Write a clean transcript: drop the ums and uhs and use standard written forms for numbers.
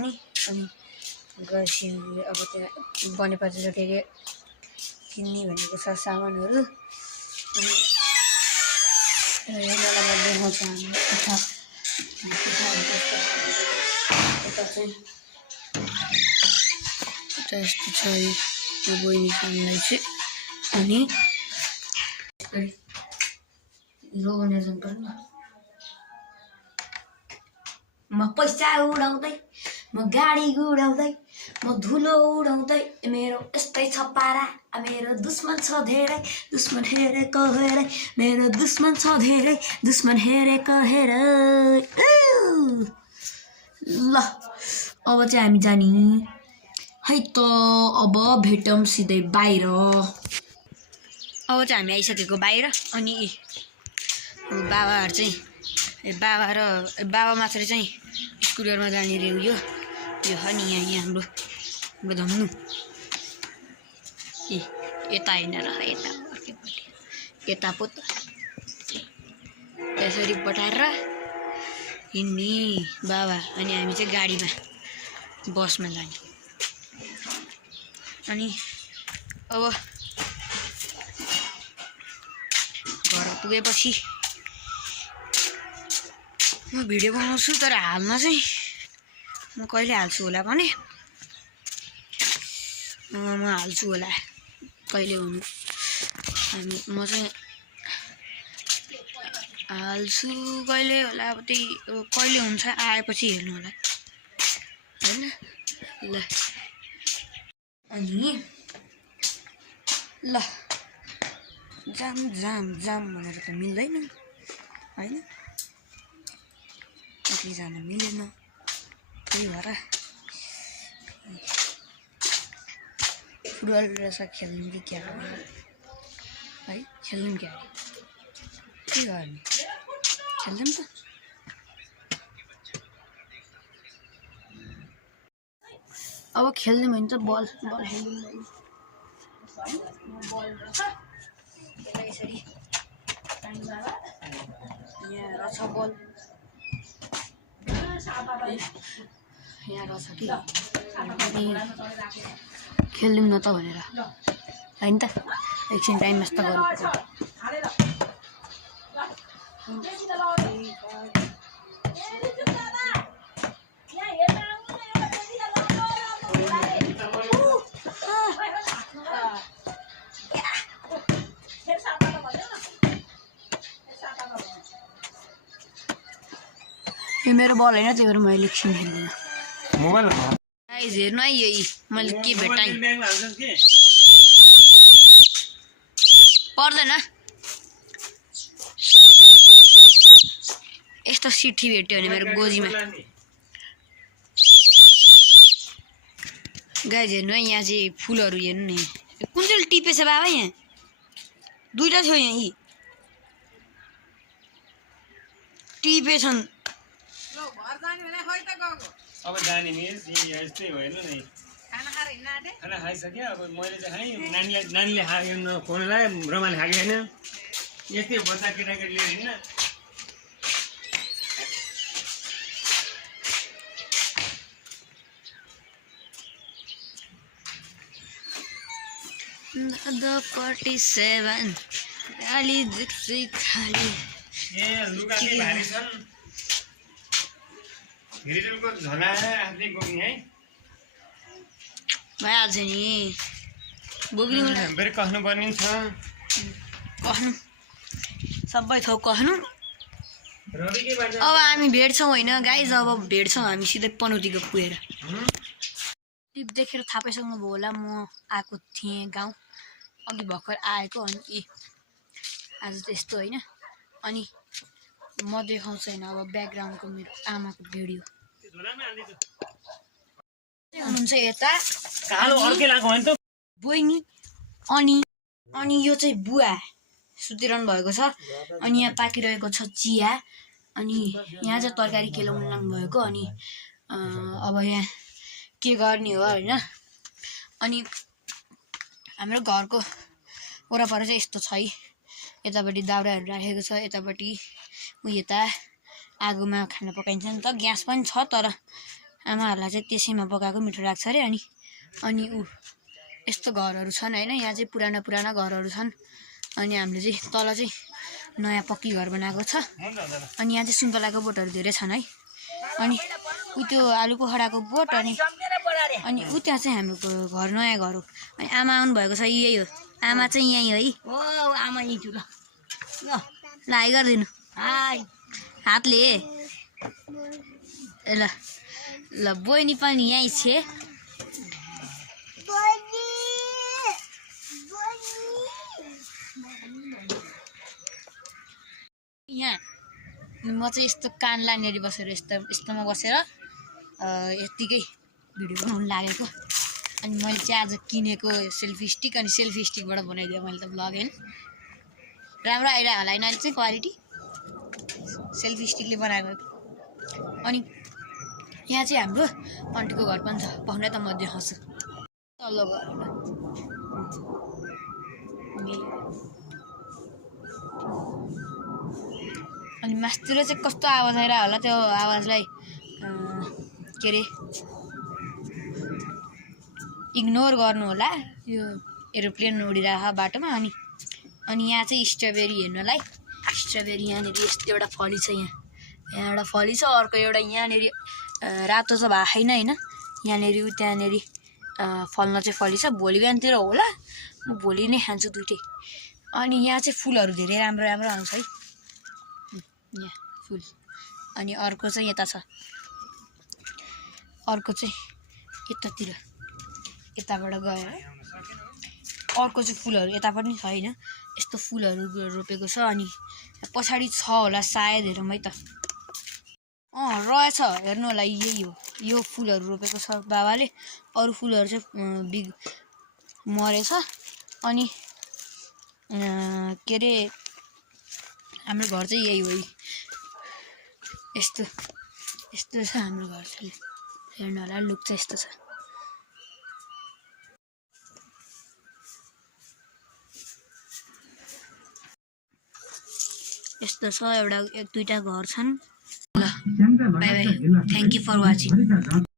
नि अनि गएपछि अब त्यहाँ बनेपाटी के के किन्ने भनेको छ सामानहरू अनि यहाँलाई म देखाउँछु हामी यस्तो छ यो बहिनीलाई चाहिँ अनि लोगनेर जानु पर्यो नि म पैसा उडाउँदै म गाडी उडाउँदै म धुलो उडाउँदै मेरो यस्तै छ पारा मेरो दुश्मन छ धेरै दुश्मन हेरेको हेरै मेरो दुश्मन छ धेरै दुश्मन हेरेको हेरै ल अब चाहिँ हामी जाने है त अब भेटौँ सिधै बाहिर अब चाहिँ हामी आइसकेको बाहिर अनि बाबाहरू चाहिँ बाबा मात्र चाहिँ स्कुटरमा जाने रे यो हो नि यहाँ हाम्रो धम्नु ए यता होइन र यता अर्कैपट्टि यता पो त यसरी पठाएर हिँड्ने बाबा अनि हामी चाहिँ गाडीमा बसमा जाने अनि अब घर पुगेपछि म भिडियो बनाउँछु तर हालमा चाहिँ म कहिले हाल्छु होला भने म हाल्छु होला कहिले हुनु म चाहिँ हाल्छु कहिले होला अब त्यही कहिले हुन्छ आएपछि हेर्नु होला हैन ल अनि ल जाम जाम जाम भनेर त मिल्दैन हैन एक्लै जान मिलेन त्यही भएर फुटबल रहेछ खेल्नु कि क्या है खेल्नु क्या के गर्ने खेल्छौँ त अब खेल्ने भने त बल खेल्नु यसरी यहाँ रहेछ बल यहाँ रहेछ कि खेल्यौँ न त भनेर होइन त एकछिन टाइम वेस्ट त गर्नुपर्छ यो मेरो बल होइन त्यही भएर मैले एकछिन खेल्दिनँ गाइस हेर्नु है यही मैले के भेटाएँ पर्दैन यस्तो सिठी भेट्यो भने मेरो गोजीमा गाइस हेर्नु है यहाँ चाहिँ फुलहरू हेर्नु नि कुन चाहिँ टिपेछ बाबा यहाँ दुईटा थियो यहाँ यी टिपेछन् अब जाने मिस यस्तै हो हेर्नु नि खाना खाइसक्यो अब मैले चाहिँ खाएँ नानीले खायो फोनलाई रमाले खाएको छैन यस्तै बच्चा केटाकेटी लिएर हिँड्न The 47 खाली दिक्सी खाली ए लुगा चाहिँ भारी छन् हिरिटलको झोला आफै बोक्ने है भइहाल्छ नि बोक्नु फेरि कस्नु पर्ने छ कहनु सबै थोक कहनु रवि के बारे अब हामी भेट्छौँ होइन गाइज अब भेट्छौँ हामी सिधै पनौतीको पुगेर टिप देखेर थाहा पाइसक्नुभयो होला म आएको थिएँ गाउँ अघि भर्खर आएको अनि आज त यस्तो होइन अनि म देखाउँछु होइन अब ब्याकग्राउन्डको मेरो आमाको भिडियो हुनुहुन्छ यता कालो अर्कै लाग्यो भने त बहिनी अनि यो चाहिँ बुवा सुतिरहनु भएको छ अनि यहाँ पाकिरहेको छ चिया अनि यहाँ चाहिँ तरकारी केलाउनु लाग्नु भएको अनि अब यहाँ के गर्ने हो होइन अनि हाम्रो घरको वरपर चाहिँ यस्तो छ है यतापट्टि दाउराहरू राखेको छ यतापट्टि यता आगोमा खाना पकाइन्छ नि त ग्यास पनि छ तर आमाहरूलाई चाहिँ त्यसैमा पकाएको मिठो लाग्छ अरे। अनि यस्तो घरहरू छन् होइन, यहाँ चाहिँ पुराना घरहरू छन्। अनि हामीले चाहिँ तल चाहिँ नयाँ पक्की घर बनाएको छ। अनि यहाँ चाहिँ सुन्तलाको बोटहरू धेरै छन् है। अनि त्यो आलु पोखराको बोट अनि त्यहाँ चाहिँ हाम्रो घर नयाँ घर हो। अनि आमा आउनु भएको छ, यही हो आमा चाहिँ यहीँ है। आमा यहीँ छु ल हाई गरिदिनु हातले ल ल। बहिनी पनि यहीँ छे। यहाँ म चाहिँ यस्तो कान लानेरी बसेर यस्तोमा बसेर यत्तिकै भिडियो बनाउनु लागेको। अनि मैले चाहिँ आज किनेको सेल्फी स्टिक, अनि सेल्फी स्टिकबाट बनाइदिएँ मैले त ब्लग होइन। राम्रो आइरह्यो होला होइन अहिले चाहिँ क्वालिटी सेल्फी स्टिकले बनाएको। अनि यहाँ चाहिँ हाम्रो आन्टीको घर पनि छ, पाहुना त म देखाउँछु तल्लो घर। अनि मासतिर चाहिँ कस्तो आवाज आइरह्यो होला, त्यो आवाजलाई के अरे इग्नोर गर्नु होला। यो एरोप्लेन उडिरहेको बाटोमा। अनि यहाँ चाहिँ स्ट्रबेरी हेर्नलाई, स्ट्रबेरी यहाँनिर यस्तो एउटा फली छ। यहाँ एउटा फली छ, अर्को एउटा यहाँनिर रातो त भएको छैन होइन, यहाँनिर त्यहाँनिर फल्न चाहिँ फली छ। भोलि बिहानतिर होला, म भोलि नै खान्छु दुइटै। अनि यहाँ चाहिँ फुलहरू धेरै राम्रो आउँछ है यहाँ फुल। अनि अर्को चाहिँ यता छ, अर्को चाहिँ यतातिर यताबाट गयो है। अर्को चाहिँ फुलहरू यता पनि छ होइन, यस्तो फुलहरू रोपेको छ। अनि पछाडि छ होला सायद, हेरौँ है त। रहेछ हेर्नु होला, यही हो यो फुलहरू रोपेको छ बाबाले। अरू फुलहरू चाहिँ मरेछ। अनि के अरे हाम्रो घर चाहिँ यही हो, यस्तो छ हाम्रो घर चाहिँ। हेर्नु होला लुक चाहिँ यस्तो छ। यस्तो छ, एउटा दुईटा घर छन्। ल bye bye, thank you for watching.